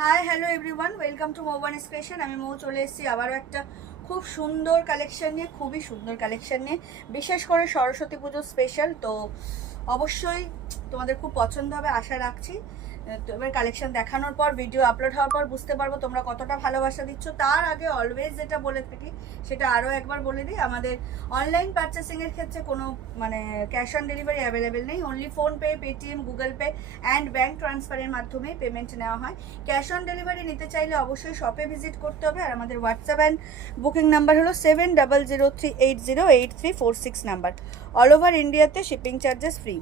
High hello everyone, welcome to Mou Bani's creation. আমি মৌ চলে এসেছি আবারও একটা খুব সুন্দর কালেকশন নিয়ে, খুবই সুন্দর কালেকশন নিয়ে, বিশেষ করে সরস্বতী পুজো স্পেশাল। তো অবশ্যই তোমাদের খুব পছন্দ হবে আশা রাখছি। তো এবার কালেকশন দেখানোর পর, ভিডিও আপলোড হওয়ার পর বুঝতে পারবো তোমরা কতটা ভালোবাসা দিচ্ছ। তার আগে অলওয়েজ যেটা বলে থাকি সেটা আরও একবার বলে দিই, আমাদের অনলাইন পারচেসিংয়ের ক্ষেত্রে কোনো ক্যাশ অন ডেলিভারি অ্যাভেলেবেল নেই। Only PhonePe, Paytm, Google pay and bank ট্রান্সফারের মাধ্যমে পেমেন্ট নেওয়া হয়। ক্যাশ অন ডেলিভারি নিতে চাইলে অবশ্যই শপে ভিজিট করতে হবে। আর আমাদের হোয়াটসঅ্যাপ অ্যান্ড বুকিং নাম্বার হলো 7003808346 নাম্বার। অল ওভার ইন্ডিয়াতে শিপিং চার্জেস ফ্রি।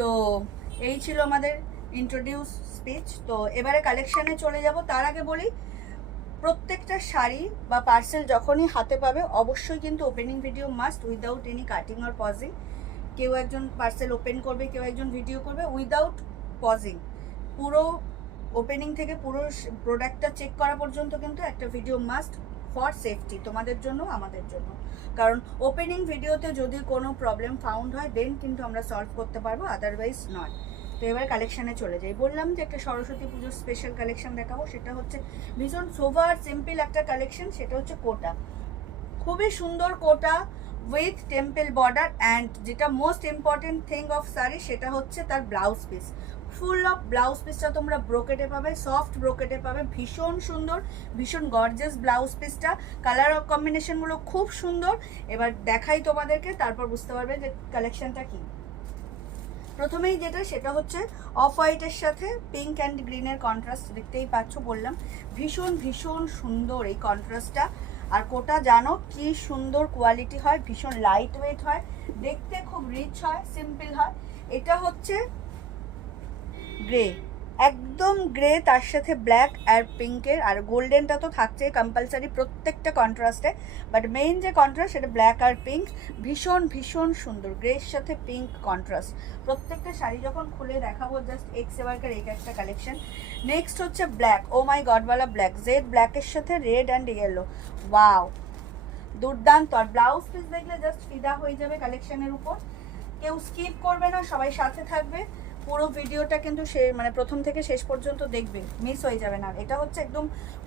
তো এই ছিল আমাদের ইন্ট্রোডিউস স্পিচ। তো এবারে কালেকশানে চলে যাব। তার আগে বলি, প্রত্যেকটা শাড়ি বা পার্সেল যখনই হাতে পাবে অবশ্যই কিন্তু opening video must, without any cutting or pausing. কেউ একজন পার্সেল ওপেন করবে, কেউ একজন ভিডিও করবে উইদাউট পজিং। পুরো ওপেনিং থেকে পুরো প্রোডাক্টটা চেক করা পর্যন্ত কিন্তু একটা ভিডিও মাস্ট, ফর সেফটি, তোমাদের জন্য আমাদের জন্য। কারণ ওপেনিং ভিডিওতে যদি কোনো প্রবলেম ফাউন্ড হয় দেন কিন্তু আমরা সলভ করতে পারবো, আদারওয়াইজ নয়। তো এবার কালেকশানে চলে যাই। বললাম যে একটা সরস্বতী পুজোর স্পেশাল কালেকশন দেখাবো। সেটা হচ্ছে ভীষণ সোভার সিম্পল একটা কালেকশন। সেটা হচ্ছে কোটা, খুবই সুন্দর কোটা উইথ টেম্পল বর্ডার। অ্যান্ড যেটা most important thing of sari সেটা হচ্ছে তার blouse piece. Full of blouse পিসটা তোমরা ব্রোকেটে পাবে, সফট ব্রোকেটে পাবে, ভীষণ সুন্দর, ভীষণ গর্জিয়াস ব্লাউজ পিসটা। কালার কম্বিনেশনগুলো খুব সুন্দর। এবার দেখাই তোমাদেরকে, তারপর বুঝতে পারবে যে কালেকশনটা কি। প্রথমেই যেটা সেটা হচ্ছে অফ হোয়াইটের সাথে পিঙ্ক অ্যান্ড গ্রিনের কন্ট্রাস্ট, দেখতেই পাচ্ছ। বললাম ভীষণ ভীষণ সুন্দর এই কন্ট্রাস্টটা। আর কোটা জানো কি সুন্দর কোয়ালিটি হয়, ভীষণ লাইট ওয়েট হয়, দেখতে খুব রিচ হয়, সিম্পল হয়। এটা হচ্ছে গ্রে, একদম গ্রে, তার সাথে ব্ল্যাক আর পিঙ্কের আর গোল্ডেনটা তো থাকছে কম্পালসারি প্রত্যেকটা কন্ট্রাস্টে। বাট মেইন যে কন্ট্রাস্ট সেটা ব্ল্যাক আর পিঙ্ক, ভীষণ ভীষণ সুন্দর গ্রের সাথে পিঙ্ক কন্ট্রাস্ট। প্রত্যেকটা শাড়ি যখন খুলে দেখাবো জাস্ট এক্স এবারকার এই একটা কালেকশন। নেক্সট হচ্ছে ব্ল্যাক, ও মাই গডওয়ালা ব্ল্যাক, জেড ব্ল্যাকের সাথে রেড অ্যান্ড ইয়েলো, ওয়াও দুর্দান্ত। আর ব্লাউজ পিস দেখলে জাস্ট ফিদা হয়ে যাবে কালেকশনের উপর। কেউ স্কিপ করবে না, সবাই সাথে থাকবে। পুরো ভিডিওটা কিন্তু প্রথম থেকে শেষ পর্যন্ত দেখবে, মিস হয়ে যাবে না। এটা হচ্ছে একদম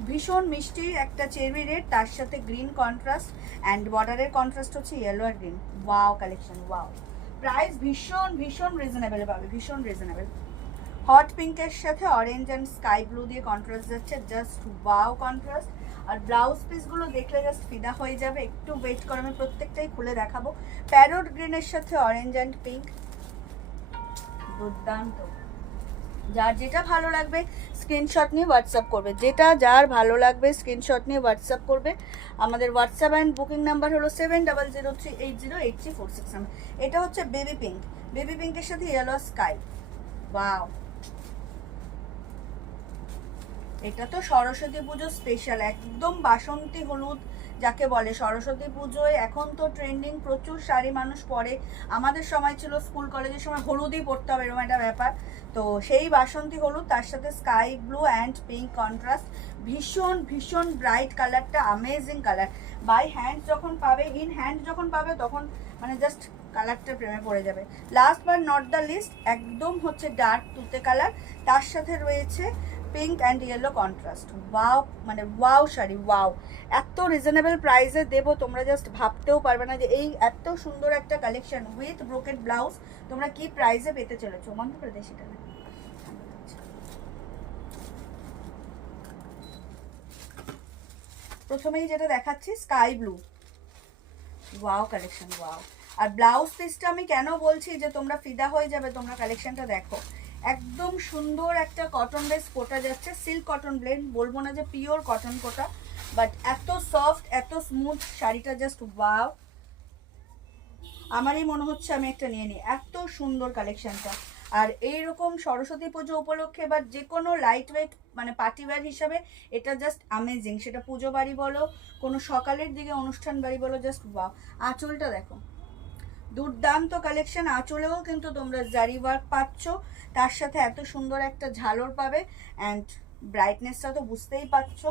ভীষণ মিষ্টি একটা চেরি রেড, তার সাথে গ্রিন কন্ট্রাস্ট অ্যান্ড বর্ডারের কন্ট্রাস্ট হচ্ছে ইয়েলো আর green. Wow collection, wow. Price ভীষণ ভীষণ রিজনেবল পাবে, ভীষণ রিজনেবল। হট পিঙ্কের সাথে অরেঞ্জ অ্যান্ড স্কাই ব্লু দিয়ে কন্ট্রাস্ট যাচ্ছে, জাস্ট ওয়াও কন্ট্রাস্ট। আর ব্লাউজ পিসগুলো দেখলে জাস্ট ফিদা হয়ে যাবে। একটু ওয়েট করে, আমি প্রত্যেকটাই খুলে দেখাবো। প্যারোট গ্রিনের সাথে অরেঞ্জ অ্যান্ড পিঙ্ক, দুর্দান্ত। যার যেটা ভালো লাগবে স্ক্রিনশট নিয়ে হোয়াটসঅ্যাপ করবে, যেটা যার ভালো লাগবে স্ক্রিনশট নিয়ে হোয়াটসঅ্যাপ করবে। আমাদের হোয়াটসঅ্যাপ অ্যান্ড বুকিং নাম্বার হলো 7003808346 নাম্বার। এটা হচ্ছে বেবি পিঙ্ক, বেবি পিঙ্কের সাথে ইয়েলো স্কাই, ওয়াও। এটা তো সরস্বতী পুজো স্পেশাল, একদম বাসন্তী হলুদ যাকে বলে। সরস্বতী পুজোয় এখন তো ট্রেন্ডিং, প্রচুর শাড়ি মানুষ পরে। আমাদের সময় ছিল স্কুল কলেজের সময় হলুদই পরতে হবে, এরকম একটা ব্যাপার। তো সেই বাসন্তী হলুদ, তার সাথে sky blue and pink contrast, ভীষণ ভীষণ ব্রাইট কালারটা, অ্যামেজিং কালার। বাই হ্যান্ড যখন পাবে, ইন হ্যান্ড যখন পাবে তখন জাস্ট কালারটা প্রেমে পড়ে যাবে। Last but not the list, একদম হচ্ছে ডার্ক তুতে কালার, তার সাথে রয়েছে pink and yellow contrast. Wow, wow sari, wow. এত রিজনেবল প্রাইসে দেবো তোমরা জাস্ট ভাবতেও পারবে না যে এই এত সুন্দর একটা কালেকশন উইথ ব্রোকেট ব্লাউজ তোমরা কি প্রাইসে পেতে চলেছো। মধ্যপ্রদেশ, এটা না, প্রথমেই যেটা দেখাচ্ছি sky blue, wow collection, wow. আর ব্লাউজ পিসটা আমি কেন বলছি যে তোমরা ফিদা হয়ে যাবে, তোমরা কালেকশনটা দেখো। একদম সুন্দর একটা কটন বেস কোটা যাচ্ছে, সিল্ক কটন ব্লেন্ড, বলবো না যে পিওর কটন কোটা, বাট এত সফট, এত স্মুথ শাড়িটা, জাস্ট ওয়াও। আমারই মনে হচ্ছে আমি একটা নিয়ে নিই, এত সুন্দর কালেকশনটা। আর এইরকম সরস্বতী পুজো উপলক্ষে বা যে কোনো লাইট ওয়েট পার্টি ওয়্যার হিসাবে এটা জাস্ট অ্যামেজিং। সেটা পুজো বাড়ি বলো, কোনো সকালের দিকে অনুষ্ঠান বাড়ি বলো, জাস্ট ওয়াও। আঁচলটা দেখো, দুর্দান্ত কালেকশন। আঁচলেও কিন্তু তোমরা জারি ওয়ার্ক পাচ্ছ, তার সাথে এত সুন্দর একটা ঝালর পাবে। অ্যান্ড ব্রাইটনেসটা তো বুঝতেই পারছো।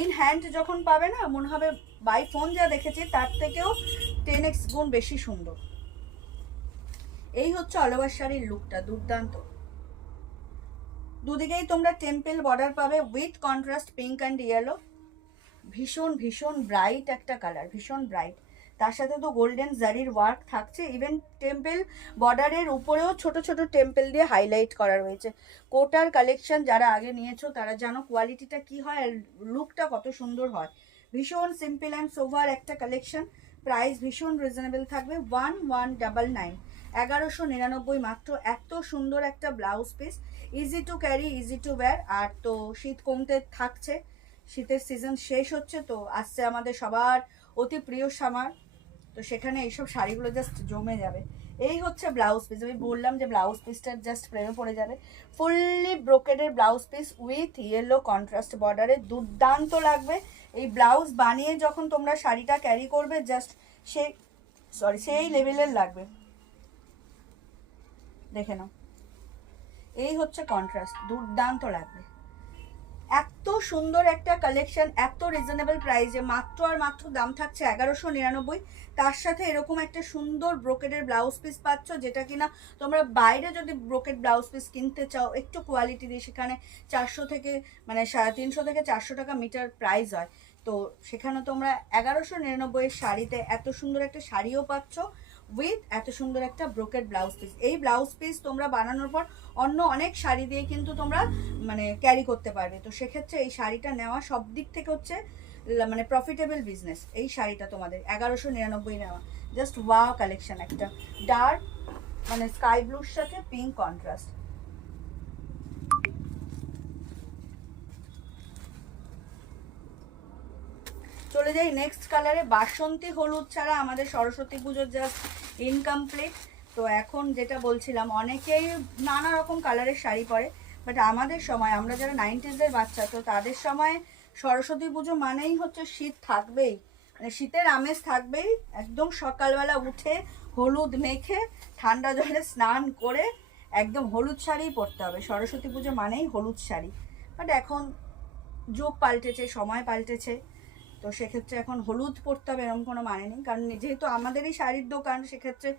ইন হ্যান্ড যখন পাবে না, মনে হবে বাই ফোন যা দেখেছি তার থেকেও 10x গুণ বেশি সুন্দর। এই হচ্ছে অল ওভার শাড়ির লুকটা, দুর্দান্ত। দুদিকেই তোমরা টেম্পল বর্ডার পাবে with contrast pink and yellow. ভীষণ ভীষণ ব্রাইট একটা কালার, ভীষণ ব্রাইট। তার সাথে তো গোল্ডেন জারির ওয়ার্ক থাকছে, ইভেন টেম্পল বর্ডারের উপরেও ছোট ছোট টেম্পল দিয়ে হাইলাইট করা রয়েছে। কোটার কালেকশন যারা আগে নিয়েছো তারা জানো কোয়ালিটিটা কি হয় আর লুকটা কত সুন্দর হয়। ভীষণ সিম্পল অ্যান্ড সোভার একটা কালেকশন। প্রাইস ভীষণ রিজনেবল থাকবে 1199, 1199 মাত্র। এত সুন্দর একটা blouse piece, easy to carry, easy to wear. আর তো শীত কমতে থাকছে, শীতের সিজন শেষ হচ্ছে, তো আসছে আমাদের সবার অতি প্রিয় সামার, তো সেখানে এইসব শাড়িগুলো জাস্ট জমে যাবে। এই হচ্ছে ব্লাউজ পিস, আমি বললাম যে ব্লাউজ পিসটা জাস্ট প্রেমে পড়ে যাবে। ফুললি ব্রোকেডের blouse piece with yellow contrast বর্ডারে, দুর্দান্ত লাগবে। এই ব্লাউজ বানিয়ে যখন তোমরা শাড়িটা ক্যারি করবে জাস্ট সেই লেভেলের লাগবে। দেখে নাও, এই হচ্ছে কন্ট্রাস্ট, দুর্দান্ত লাগবে। এত সুন্দর একটা কালেকশন এত রিজনেবল প্রাইসে, মাত্র আর মাত্র দাম থাকছে 1199। তার সাথে এরকম একটা সুন্দর ব্রোকেডের ব্লাউজ পিস পাচ্ছ, যেটা কিনা তোমরা বাইরে যদি ব্রোকেড ব্লাউজ পিস কিনতে চাও একটু কোয়ালিটি দিয়ে, সেখানে 400 থেকে মানে 350 থেকে 400 টাকা মিটার প্রাইস হয়। তো সেখানে তোমরা 1199 শাড়িতে এত সুন্দর একটা শাড়িও পাচ্ছ উইথ এত সুন্দর একটা ব্রোকেড ব্লাউজ পিস। এই ব্লাউজ পিস তোমরা বানানোর পর অন্য অনেক শাড়ি দিয়ে কিন্তু তোমরা মানে ক্যারি করতে পারবে। তো সেক্ষেত্রে এই শাড়িটা নেওয়া সব দিক থেকে হচ্ছে মানে প্রফিটেবল বিজনেস। এই শাড়িটা তোমাদের 1199 নেওয়া, জাস্ট ওয়াও কালেকশন। একটা ডার্ক মানে স্কাই ব্লুর সাথে পিঙ্ক কন্ট্রাস্ট। চলে যাই নেক্সট কালারে। বাসন্তী হলুদ ছাড়া আমাদের সরস্বতী পুজোর জাস্ট ইনকমপ্লিট। তো এখন যেটা বলছিলাম, অনেকেই নানা রকম কালারের শাড়ি পরে, বাট আমাদের সময়, আমরা যারা 90s-এর বাচ্চা, তো তাদের সময় সরস্বতী পুজো মানেই হচ্ছে শীত থাকবেই, মানে শীতের আমেজ থাকবেই। একদম সকালবেলা উঠে হলুদ মেখে ঠান্ডা জলে স্নান করে একদম হলুদ শাড়িই পরতে হবে। সরস্বতী পুজো মানেই হলুদ শাড়ি। বাট এখন যুগ পাল্টেছে, সময় পাল্টেছে, তো সেক্ষেত্রে এখন হলুদ পরতে হবে এরকম কোনো মানে নেই। কারণ যেহেতু আমাদেরই শাড়ির দোকান, সেক্ষেত্রে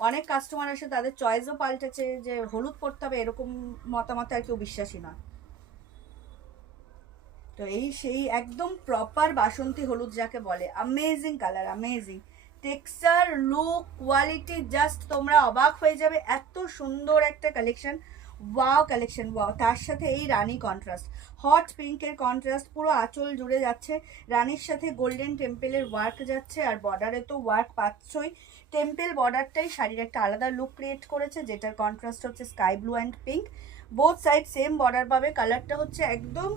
অনেক কাস্টমার আসে, তাদের চয়েসও পাল্টেছে যে হলুদ পরতে হবে এরকম মতামতে আর কেউ বিশ্বাসী নয়। তো এই সেই একদম প্রপার বাসন্তী হলুদ যাকে বলে, amazing colour, amazing texture, look, quality, just তোমরা অবাক হয়ে যাবে। এত সুন্দর একটা কালেকশন, ওয়াও কালেকশন, ওয়াও। তার সাথে এই রানী কন্ট্রাস্ট, হট পিঙ্কের কন্ট্রাস্ট পুরো আঁচল জুড়ে যাচ্ছে। রানীর সাথে গোল্ডেন টেম্পেলের ওয়ার্ক যাচ্ছে, আর বর্ডারে তো ওয়ার্ক পাচ্ছই। টেম্পেল বর্ডারটাই শাড়ির একটা আলাদা লুক ক্রিয়েট করেছে, যেটার কন্ট্রাস্ট হচ্ছে sky blue and pink. Both side same border পাবে। কালারটা হচ্ছে একদম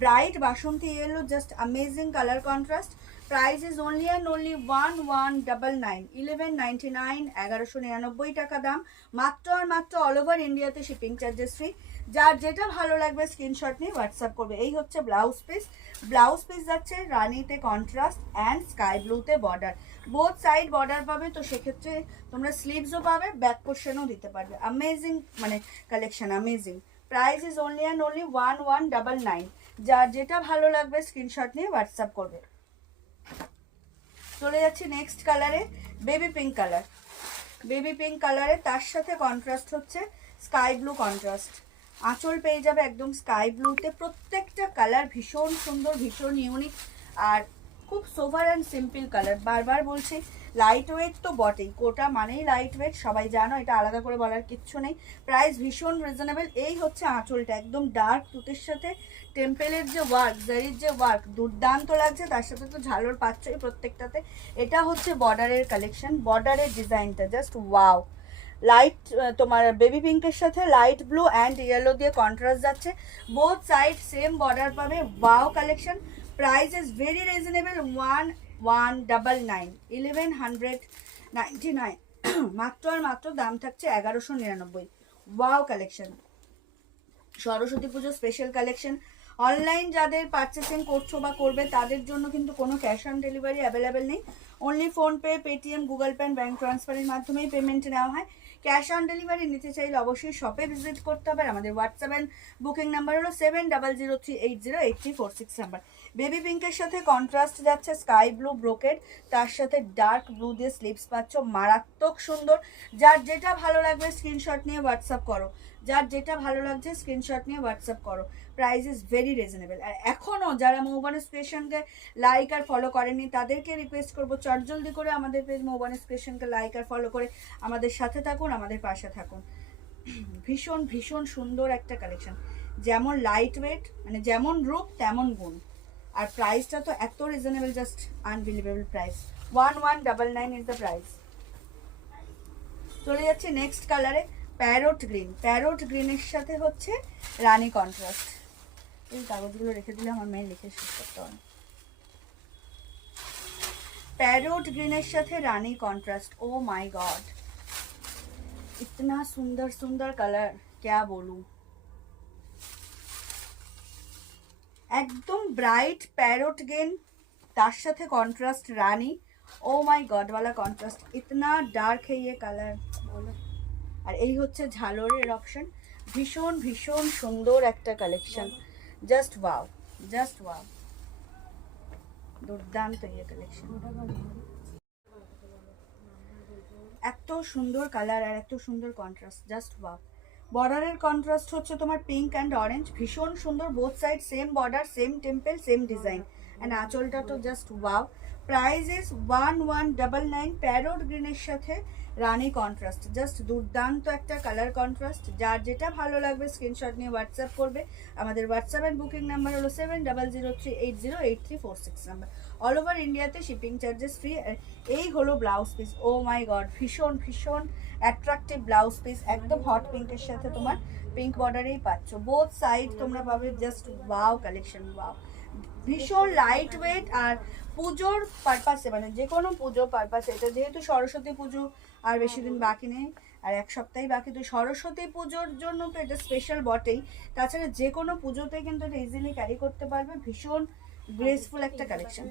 bright Basanti yellow, just amazing colour contrast. Price is only and only 1199, 1199, 1199 টাকা দাম মাত্র আর মাত্র। অল ওভার ইন্ডিয়াতে শিপিং চার্জেস ফ্রি। যার যেটা ভালো লাগবে স্ক্রিনশট নিয়ে হোয়াটসঅ্যাপ করবে। এই হচ্ছে ব্লাউজ পিস। ব্লাউজ পিস যাচ্ছে রানিতে কন্ট্রাস্ট অ্যান্ড স্কাই ব্লুতে বর্ডার, বোথ সাইড বর্ডার পাবে। তো সেক্ষেত্রে তোমরা স্লিভসও পাবে, ব্যাক পোর্শনও দিতে পারবে। অ্যামেজিং মানে collection, amazing. Price is only and only 1199। যার যেটা ভালো লাগবে স্ক্রিনশট নিয়ে হোয়াটসঅ্যাপ করবে। চলে যাচ্ছি নেক্সট কালারে, baby pink colour. Baby pink কালারে তার সাথে কন্ট্রাস্ট হচ্ছে স্কাই ব্লু কন্ট্রাস্ট। আঁচল পেয়ে যাবে একদম স্কাই ব্লুতে। প্রত্যেকটা কালার ভীষণ সুন্দর, ভীষণ ইউনিক, আর খুব সোভার অ্যান্ড সিম্পল কালার। বারবার বলছি লাইট ওয়েট তো বটেই, কোটা মানেই লাইট ওয়েট, সবাই জানো, এটা আলাদা করে বলার কিচ্ছু নেই। প্রাইস ভীষণ রিজনেবল। এই হচ্ছে আঁচলটা, একদম ডার্ক তুতের সাথে টেম্পেলের যে ওয়ার্ক, জারির যে ওয়ার্ক, দুর্দান্ত লাগছে। তার সাথে তো ঝালর পাচ্ছই প্রত্যেকটাতে। এটা হচ্ছে বর্ডারের কালেকশন, বর্ডারের ডিজাইনটা জাস্ট ওয়াও। লাইট তোমার বেবি পিঙ্কের সাথে লাইট ব্লু অ্যান্ড ইয়েলো দিয়ে কন্ট্রাস্ট যাচ্ছে। বোথ সাইড সেম বর্ডার পাবে, wow collection. Price is very reasonable, 1199, 1199 মাত্র আর মাত্র। দাম থাকছে 1199। Wow collection, Saraswati Puja special collection. Online যাদের পারচেসিং করছো বা করবে, তাদের জন্য কিন্তু কোনো ক্যাশ অন ডেলিভারি অ্যাভেলেবেল নেই। Only PhonePe, Paytm, Google pay, bank ট্রান্সফারের মাধ্যমেই পেমেন্ট নেওয়া হয়। ক্যাশ অন ডেলিভারি নিতে চাইলে অবশ্যই শপে ভিজিট করতে হবে। আমাদের হোয়াটসঅ্যাপ অ্যান্ড বুকিং নাম্বার হলো 7003808346 নাম্বার। বেবি পিঙ্কের সাথে কন্ট্রাস্ট যাচ্ছে স্কাই ব্লু ব্রোকেড, তার সাথে ডার্ক ব্লু দিয়ে স্লিভস পাচ্ছ, মারাত্মক সুন্দর। যার যেটা ভালো লাগবে স্ক্রিনশট নিয়ে হোয়াটসঅ্যাপ করো। যার যেটা ভালো লাগছে স্ক্রিনশট নিয়ে হোয়াটসঅ্যাপ করো। Price is very reasonable. আর এখনও যারা মৌবন ক্রিয়েশনকে লাইক আর ফলো করেনি তাদেরকে রিকোয়েস্ট করবো চটজলদি করে আমাদের পেজ মৌবন ক্রিয়েশনকে লাইক আর ফলো করে আমাদের সাথে থাকুন, আমাদের পাশে থাকুন। ভীষণ ভীষণ সুন্দর একটা কালেকশন, যেমন লাইট ওয়েট, মানে যেমন রূপ তেমন গুণ। আর প্রাইসটা তো এত reasonable, just unbelievable price. 1199 is the price. চলে যাচ্ছে নেক্সট কালারে, প্যারোট গ্রিন। প্যারোট গ্রিনের সাথে হচ্ছে রানী কন্ট্রাস্ট। এই কাগজগুলো রেখে দিলে আমার মেয়ে লিখে শেষ করতে হবে। প্যারোট গ্রিনের সাথে রানী কন্ট্রাস্ট, ও माय गॉड इतना सुंदर सुंदर कलर, क्या बोलूं। একদম ব্রাইট প্যারোট গ্রিন, তার সাথে কন্ট্রাস্ট রানী। ও माय गॉड वाला कॉन्ट्रास्ट, इतना डार्क है ये कलर। আর এই হচ্ছে ঝালরের অপশন। ভীষণ ভীষণ সুন্দর একটা collection, just wow, just wow, দুর্দান্ত এই কালেকশন। এত সুন্দর কালার আর এত সুন্দর কন্ট্রাস্ট, জাস্ট ওয়াও। বর্ডারের কন্ট্রাস্ট হচ্ছে তোমার পিঙ্ক অ্যান্ড অরেঞ্জ, ভীষণ সুন্দর। Both side same border, same temple, same design. And আঁচলটা তো just wow. Price is 1199। Parrot গ্রিনের সাথে রানী কন্ট্রাস্ট, জাস্ট দুর্দান্ত একটা কালার কন্ট্রাস্ট। যার যেটা ভালো লাগবে স্ক্রিনশট নিয়ে হোয়াটসঅ্যাপ করবে। আমাদের হোয়াটসঅ্যাপ অ্যান্ড বুকিং নাম্বার হলো 7003808346 নাম্বার। অল ওভার ইন্ডিয়াতে শিপিং চার্জেস ফ্রি। এই হলো ব্লাউজ পিস। ও মাই গড, ভীষণ ভীষণ অ্যাট্রাকটিভ ব্লাউজ পিস, একদম হট পিঙ্কের সাথে তোমার পিঙ্ক বর্ডারেই পাচ্ছ। বোথ সাইড তোমরা পাবে, জাস্ট ওয়াও কালেকশন, ওয়াও। ভীষণ লাইট ওয়েট আর পুজোর পারপাসে, মানে যে কোনো পুজো পারপাসে, এটা যেহেতু সরস্বতী পুজো আর বেশি দিন বাকি নেই, আর এক সপ্তাহে বাকি, তো সরস্বতী পুজোর জন্য তো এটা স্পেশাল বটেই। তাছাড়া যে কোনো পুজোতে কিন্তু এটা ইজিলি ক্যারি করতে পারবে। ভীষণ গ্রেসফুল একটা কালেকশন।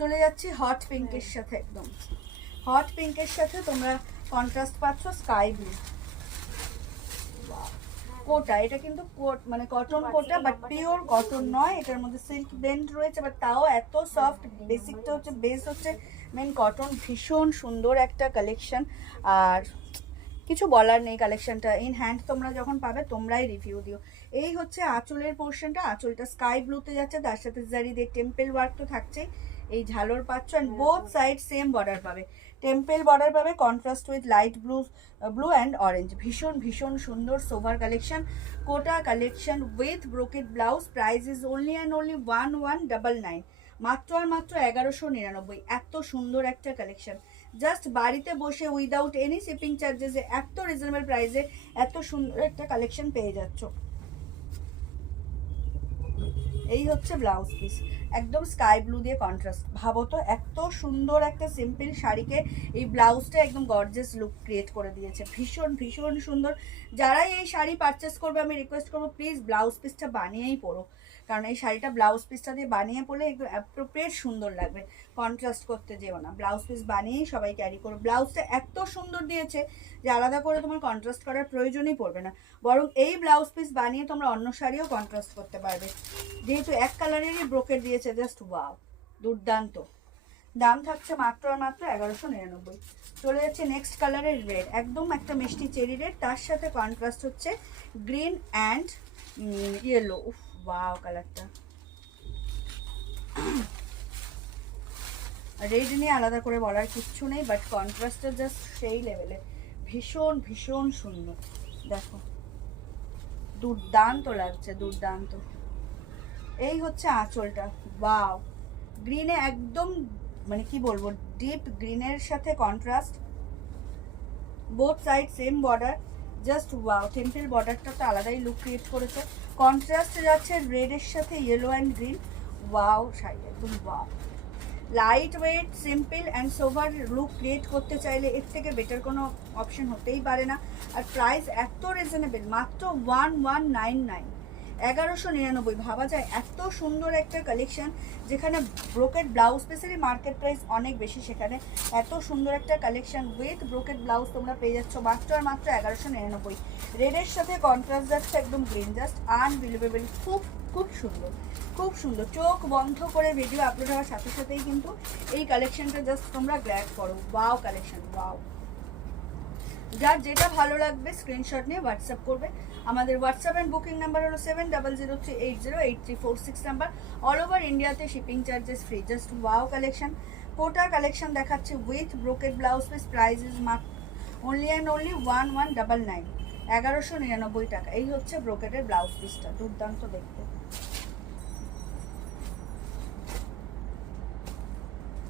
চলে যাচ্ছি হট পিঙ্কের সাথে, একদম হট পিঙ্কের সাথে তোমরা কন্ট্রাস্ট পাচ্ছ স্কাই ব্লু। কোটা, এটা কিন্তু মানে cotton Kota, but pure cotton নয়, এটার মধ্যে সিল্ক ব্লেন্ড রয়েছে, বাট তাও এত সফট। বেসিকটা হচ্ছে, বেস হচ্ছে মেন কটন। ভীষণ সুন্দর একটা কালেকশন, আর কিছু বলার নেই। কালেকশনটা ইন হ্যান্ড তোমরা যখন পাবে তোমরাই রিভিউ দিও। এই হচ্ছে আঁচলের পোর্শনটা, আঁচলটা স্কাই ব্লুতে যাচ্ছে, তার সাথে জারি দিয়ে টেম্পল ওয়ার্ক তো থাকছেই। এই ঝালর পাচ্ছ, and both side same border পাবে, টেম্পল বর্ডার পাবে, contrast with light blue and orange. ভীষণ ভীষণ সুন্দর সোভার collection, Kota collection with brocade blouse. Price is only and only 1199, মাত্র আর মাত্র 1199। এত সুন্দর একটা কালেকশন, জাস্ট বাড়িতে বসে উইদাউট এনি শিপিং চার্জেসে এত রিজনেবল প্রাইসে এত সুন্দর একটা কালেকশন পেয়ে যাচ্ছ। এই হচ্ছে ব্লাউজ পিস, একদম স্কাই ব্লু দিয়ে কন্ট্রাস্ট। ভাবো তো, এত সুন্দর একটা সিম্পল শাড়িকে এই ব্লাউজটা একদম গর্জিয়াস লুক ক্রিয়েট করে দিয়েছে। ভীষণ ভীষণ সুন্দর। যারাই এই শাড়ি পারচেস করবে আমি রিকোয়েস্ট করবো প্লিজ ব্লাউজ পিসটা বানিয়েই পরো, কারণ এই শাড়িটা ব্লাউজ পিসটা দিয়ে বানিয়ে পরলে একদম অ্যাপ্রোপ্রিয়েট সুন্দর লাগবে। কন্ট্রাস্ট করতে যেও না, ব্লাউজ পিস বানিয়েই সবাই ক্যারি করো। ব্লাউজটা এত সুন্দর দিয়েছে যে আলাদা করে তোমার কন্ট্রাস্ট করার প্রয়োজনই পড়বে না, বরং এই ব্লাউজ পিস বানিয়ে তোমরা অন্য শাড়িও কন্ট্রাস্ট করতে পারবে। যেহেতু এক কালারেরই ব্রোকেট দিয়েছে, জাস্ট ওয়াও, দুর্দান্ত। দাম থাকছে মাত্র আর মাত্র 1199। চলে যাচ্ছে নেক্সট কালারের রেড, একদম একটা মিষ্টি চেরি রেড, তার সাথে কন্ট্রাস্ট হচ্ছে গ্রিন অ্যান্ড ইয়েলো। উফ, ওয়াও কালারটা। রেড নিয়ে আলাদা করে বলার কিচ্ছু নেই, বাট কন্ট্রাস্টটা জাস্ট সেই লেভেলে। ভীষণ ভীষণ সুন্দর, দেখো দুর্দান্ত লাগছে, দুর্দান্ত। এই হচ্ছে আঁচলটা, ওয়াও। গ্রিনে একদম, মানে কি বলবো, ডিপ গ্রিনের সাথে contrast, both side same border, just wow. Temple বর্ডারটা তো আলাদাই লুক ক্রিয়েট করেছে। কন্ট্রাস্ট যাচ্ছে রেডের সাথে yellow and green. Wow sari, একদম wow. Light weight, simple and sober look create করতে চাইলে এর থেকে বেটার কোনো অপশন হতেই পারে না। আর প্রাইস এত রিজনেবল, মাত্র 1199, 1199। ভাবা যায় এত সুন্দর একটা কালেকশন, যেখানে brocade blouse specially market price অনেক বেশি, সেখানে এত সুন্দর একটা কালেকশন উইথ ব্রোকেড ব্লাউজ তোমরা পেয়ে যাচ্ছ মাত্র আর মাত্র 1199। রেডের সাথে কন্ট্রাস্ট যাচ্ছে একদম গ্রিন, জাস্ট আনবিলিভেবল। খুব খুব সুন্দর, খুব সুন্দর। চোখ বন্ধ করে ভিডিও আপলোড হওয়ার সাথে সাথেই কিন্তু এই কালেকশনটা জাস্ট তোমরা গ্র্যাব করো। Wow collection, wow. যার যেটা ভালো লাগবে স্ক্রিনশট নিয়ে হোয়াটসঅ্যাপ করবে। আমাদের হোয়াটসঅ্যাপ অ্যান্ড বুকিং নাম্বার হলো 7003808346 নাম্বার। অল ওভার ইন্ডিয়াতে shipping charges free. Just wow collection, Kota collection দেখাচ্ছি with brocade blouse piece. Price is only and only 1199, 1199 টাকা। এই হচ্ছে ব্রোকেডের ব্লাউজ পিসটা, দুর্দান্ত দেখতে।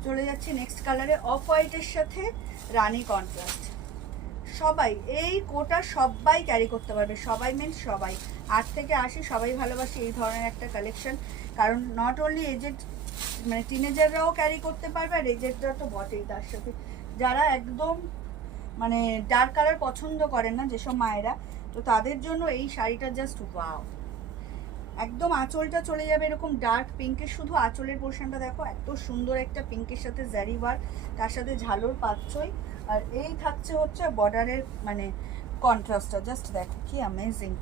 চলে যাচ্ছি নেক্সট কালারে, অফ হোয়াইটের সাথে রানি কন্ট্রাস্ট। সবাই এই কোটা সবাই ক্যারি করতে পারবে, সবাই মিনস সবাই, 8 থেকে 80 সবাই ভালোবাসে এই ধরনের একটা কালেকশন। কারণ নট অনলি এজেড মানে টিনেজাররাও ক্যারি করতে পারবে, আর এজেডরা তো বটেই তার সাথে। যারা একদম মানে ডার্ক কালার পছন্দ করেন না যেসব মায়েরা, তো তাদের জন্য এই শাড়িটা জাস্ট ওয়াও। একদম আঁচলটা চলে যাবে এরকম ডার্ক পিঙ্কের, শুধু আঁচলের পোর্শনটা দেখো এত সুন্দর একটা পিঙ্কের সাথে জারি ওয়ার্ক, তার সাথে ঝালর পাচ্ছই। আর এই থাকছে হচ্ছে বর্ডারের মানে কন্ট্রাস্টটা, জাস্ট দেখো কি অ্যামেজিং।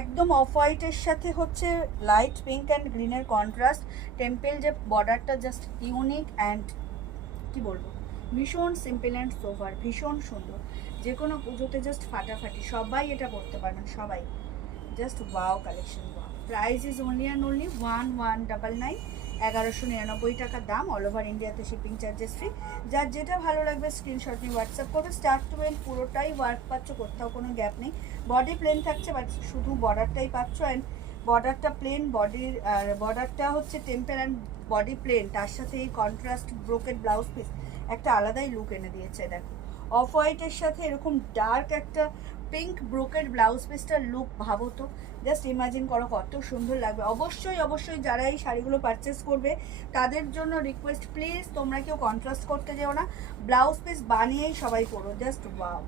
একদম অফ হোয়াইটের সাথে হচ্ছে লাইট পিঙ্ক অ্যান্ড গ্রিনের কন্ট্রাস্ট। টেম্পেল যে বর্ডারটা জাস্ট ইউনিক অ্যান্ড কি বলবো, ভীষণ সিম্পল অ্যান্ড সোভার, ভীষণ সুন্দর। যে কোনো পুজোতে জাস্ট ফাটাফাটি, সবাই এটা পরতে পারবেন সবাই। Just wow collection. Price is only and only 1199, 1199 টাকা দাম। অল ওভার ইন্ডিয়াতে শিপিং চার্জেস ফ্রি। যার যেটা ভালো লাগবে স্ক্রিনশট নিয়ে হোয়াটসঅ্যাপ করবে। স্টার্ট টু এন্ড পুরোটাই ওয়ার্ক পাচ্ছ, কোথাও কোনো গ্যাপ নেই। বডি প্লেন থাকছে, বাট শুধু বর্ডারটাই পাচ্ছ। অ্যান্ড বর্ডারটা প্লেন, বডির আর বর্ডারটা হচ্ছে টেম্পেল অ্যান্ড বডি প্লেন, তার সাথে এই কন্ট্রাস্ট ব্রোকেড ব্লাউজ পিস একটা আলাদাই লুক এনে দিয়েছে। দেখো অফ হোয়াইটের সাথে এরকম ডার্ক একটা পিঙ্ক ব্রোকেড ব্লাউজ পিসটার লুক ভাবো তো, জাস্ট ইমাজিন করো কত সুন্দর লাগবে। অবশ্যই অবশ্যই যারা এই শাড়িগুলো পারচেস করবে তাদের জন্য রিকোয়েস্ট, প্লিজ তোমরা কেউ কন্ট্রাস্ট করতে যেও না, ব্লাউজ পিস বানিয়েই সবাই পরো। Just wow.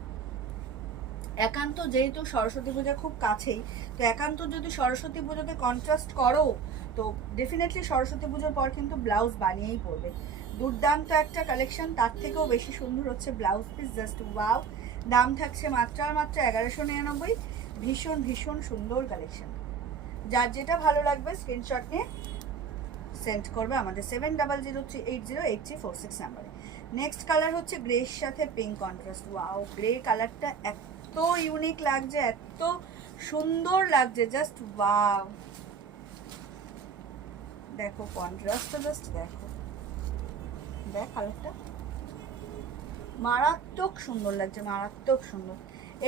একান্ত যেহেতু সরস্বতী পূজা খুব কাছেই, তো একান্ত যদি সরস্বতী পুজোতে কন্ট্রাস্ট করো তো ডেফিনেটলি সরস্বতী পুজোর পর কিন্তু ব্লাউজ বানিয়েই পরবে। দুর্দান্ত একটা কালেকশন, তার থেকেও বেশি সুন্দর হচ্ছে ব্লাউজ পিস। Just wow. দাম থাকছে মাত্র আর মাত্র 1199। ভীষণ ভীষণ সুন্দর কালেকশন। যার যেটা ভালো লাগবে স্ক্রিনশট নিয়ে সেন্ড করবে আমাদের 7003808346 নাম্বারে। নেক্সট কালার হচ্ছে গ্রের সাথে পিঙ্ক কন্ট্রাস্ট। ওয়াও, গ্রে কালারটা এত ইউনিক লাগছে, এত সুন্দর লাগছে, জাস্ট ওয়াও। দেখো কন্ট্রাস্টটা, জাস্ট দেখো, দেখ কালারটা মারাত্মক সুন্দর লাগছে, মারাত্মক সুন্দর।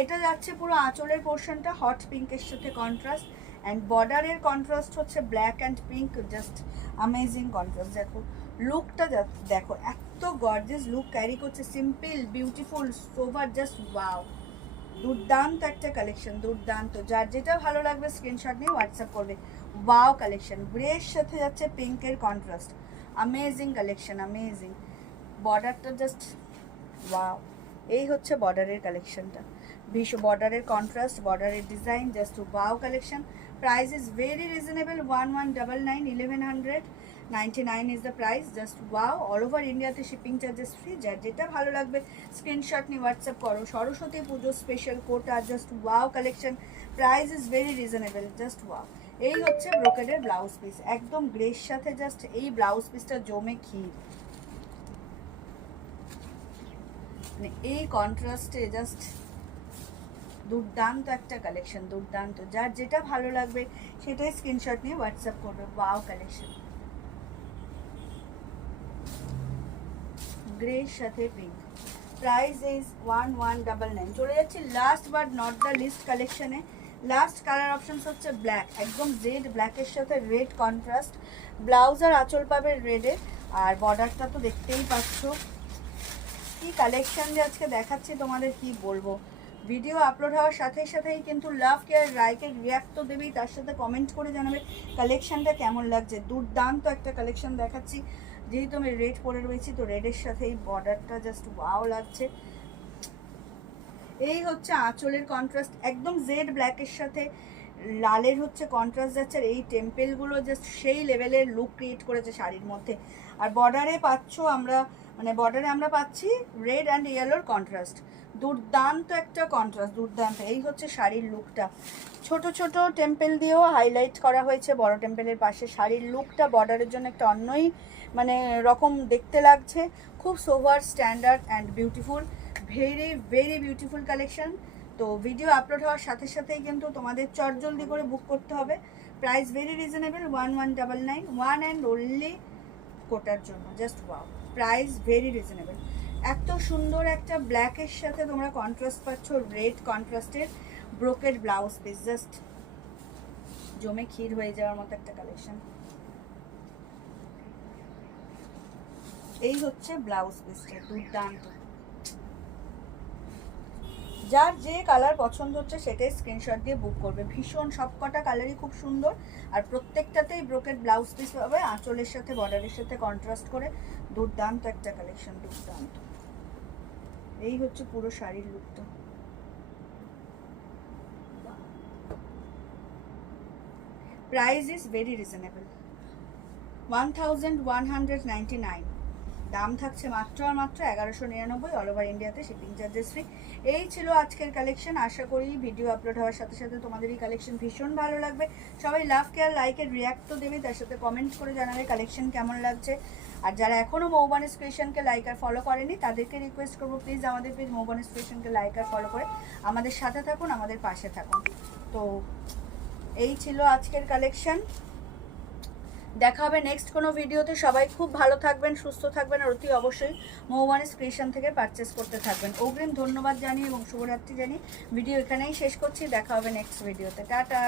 এটা যাচ্ছে পুরো আঁচলের পোর্শনটা হট পিঙ্কের সাথে কন্ট্রাস্ট, অ্যান্ড বর্ডারের কন্ট্রাস্ট হচ্ছে black and pink. Just amazing contrast. দেখো লুকটা দেখো, এত গর্জিয়াস লুক ক্যারি করছে, simple beautiful sober, just wow. দুর্দান্ত একটা কালেকশন, দুর্দান্ত। যার যেটা ভালো লাগবে স্ক্রিনশট নিয়ে হোয়াটসঅ্যাপ করবে। ওয়াও কালেকশন, গ্রের সাথে যাচ্ছে পিঙ্কের কন্ট্রাস্ট, অ্যামেজিং কালেকশন, অ্যামেজিং। বর্ডারটা জাস্ট ওয়াও। এই হচ্ছে বর্ডারের কালেকশনটা, ভীষণ বর্ডারের কন্ট্রাস্ট, বর্ডারের design, just wow collection. Price is very reasonable, 1199, 1199 is the price. Just wow. All over ইন্ডিয়াতে শিপিং চার্জেস ফ্রি। যার যেটা ভালো লাগবে স্ক্রিনশট নিয়ে হোয়াটসঅ্যাপ করো। Saraswati Puja special Kota, just wow collection. Price is very reasonable, just wow. এই হচ্ছে ব্রোকেডের ব্লাউজ পিস, একদম গ্রের সাথে জাস্ট এই ব্লাউজ পিসটা জমে ক্ষীর। মানে এই কন্ট্রাস্টে জাস্ট দুর্দান্ত একটা কালেকশন, দুর্দান্ত। যার যেটা ভালো লাগবে সেটাই স্ক্রিনশট নিয়ে হোয়াটসঅ্যাপ করবে। ওয়াও কালেকশন, গ্রের সাথে পিঙ্ক। Price is 1199। চলে যাচ্ছি last but not the least কালেকশনে। লাস্ট কালার অপশনস হচ্ছে ব্ল্যাক, একদম জেড ব্ল্যাকের সাথে রেড কন্ট্রাস্ট। ব্লাউজ আর আঁচল পাবে রেডে, আর বর্ডারটা তো দেখতেই পাচ্ছ। কি কালেকশন যে আজকে দেখাচ্ছি তোমাদের, কি বলবো। ভিডিও আপলোড হওয়ার সাথে সাথেই কিন্তু লাভ কেয়ার রাইকের রিয়াক্ট তো দেবেই, তার সাথে কমেন্ট করে জানাবে কালেকশনটা কেমন লাগছে। দুর্দান্ত একটা কালেকশন দেখাচ্ছি, যেহেতু আমি রেড পরে রয়েছি তো রেডের সাথে এই বর্ডারটা জাস্ট ওয়াও লাগছে। এই হচ্ছে আঁচলের কন্ট্রাস্ট, একদম জেড ব্ল্যাকের সাথে লালের হচ্ছে কন্ট্রাস্ট যাচ্ছে, আর এই টেম্পেলগুলো জাস্ট সেই লেভেলের লুক ক্রিয়েট করেছে শাড়ির মধ্যে। আর বর্ডারে পাচ্ছ আমরা, মানে বর্ডারে আমরা পাচ্ছি রেড অ্যান্ড ইয়েলোর কন্ট্রাস্ট। দুর্দান্ত একটা কন্ট্রাস্ট, দুর্দান্ত। এই হচ্ছে শাড়ির লুকটা, ছোট ছোট টেম্পেল দিয়েও হাইলাইট করা হয়েছে বড় টেম্পেলের পাশে। শাড়ির লুকটা বর্ডারের জন্য একটা অন্যই মানে রকম দেখতে লাগছে, খুব sober, standard and beautiful. Very very beautiful collection. তো ভিডিও আপলোড হওয়ার সাথে সাথেই কিন্তু তোমাদের চটজলদি করে বুক করতে হবে। Price very reasonable, 1199, one and only কোটার জন্য, just wow. Price very reasonable. এত সুন্দর একটা ব্ল্যাকের সাথে তোমরা কন্ট্রাস্ট পাচ্ছ, রেড কন্ট্রাস্টের ব্রোকেড ব্লাউজ পিস, জাস্ট জমে ক্ষীর হয়ে যাওয়ার মতো একটা কালেকশন। এই হচ্ছে ব্লাউজ পিসটা, দুর্দান্ত। যার যে কালার পছন্দ হচ্ছে সেটাই স্ক্রিনশট দিয়ে বুক করবে। ভীষণ সবকটা কালারই খুব সুন্দর, আর প্রত্যেকটাতেই ব্রোকেড ব্লাউজ পিস পাবে, আঁচলের সাথে বর্ডারের সাথে কন্ট্রাস্ট করে। দুর্দান্ত একটা কালেকশন, দুর্দান্ত। এই হচ্ছে পুরো শাড়ির লুকটা। Price is very reasonable, 1199। দাম থাকছে মাত্র আর মাত্র 1199, অল ওভার ইন্ডিয়াতে শিপিং চার্জেস ফ্রি। এই ছিল আজকের কালেকশন। আশা করি ভিডিও আপলোড হওয়ার সাথে সাথে তোমাদের এই কালেকশন ভীষণ ভালো লাগবে। সবাই লাভ কেয়ার লাইকের রিয়াক্ট তো দেবে, তার সাথে কমেন্ট করে জানাবে কালেকশন কেমন লাগছে। আর যারা এখনও মৌবানিস ক্রিয়েশনকে লাইক আর ফলো করেনি তাদেরকে রিকোয়েস্ট করবো, প্লিজ আমাদের পেজ মৌবানিস ক্রিয়েশনকে লাইক আর ফলো করে আমাদের সাথে থাকুন, আমাদের পাশে থাকুন। তো এই ছিল আজকের কালেকশন। দেখা হবে নেক্সট কোনো ভিডিওতে। সবাই খুব ভালো থাকবেন, সুস্থ থাকবেন, আর অতি অবশ্যই মৌবানিস ক্রিয়েশন থেকে পারচেস করতে থাকবেন। অগ্রিম ধন্যবাদ জানিয়ে এবং শুভরাত্রি জানিয়ে ভিডিও এখানেই শেষ করছি। দেখা হবে নেক্সট ভিডিওতে। টাটা।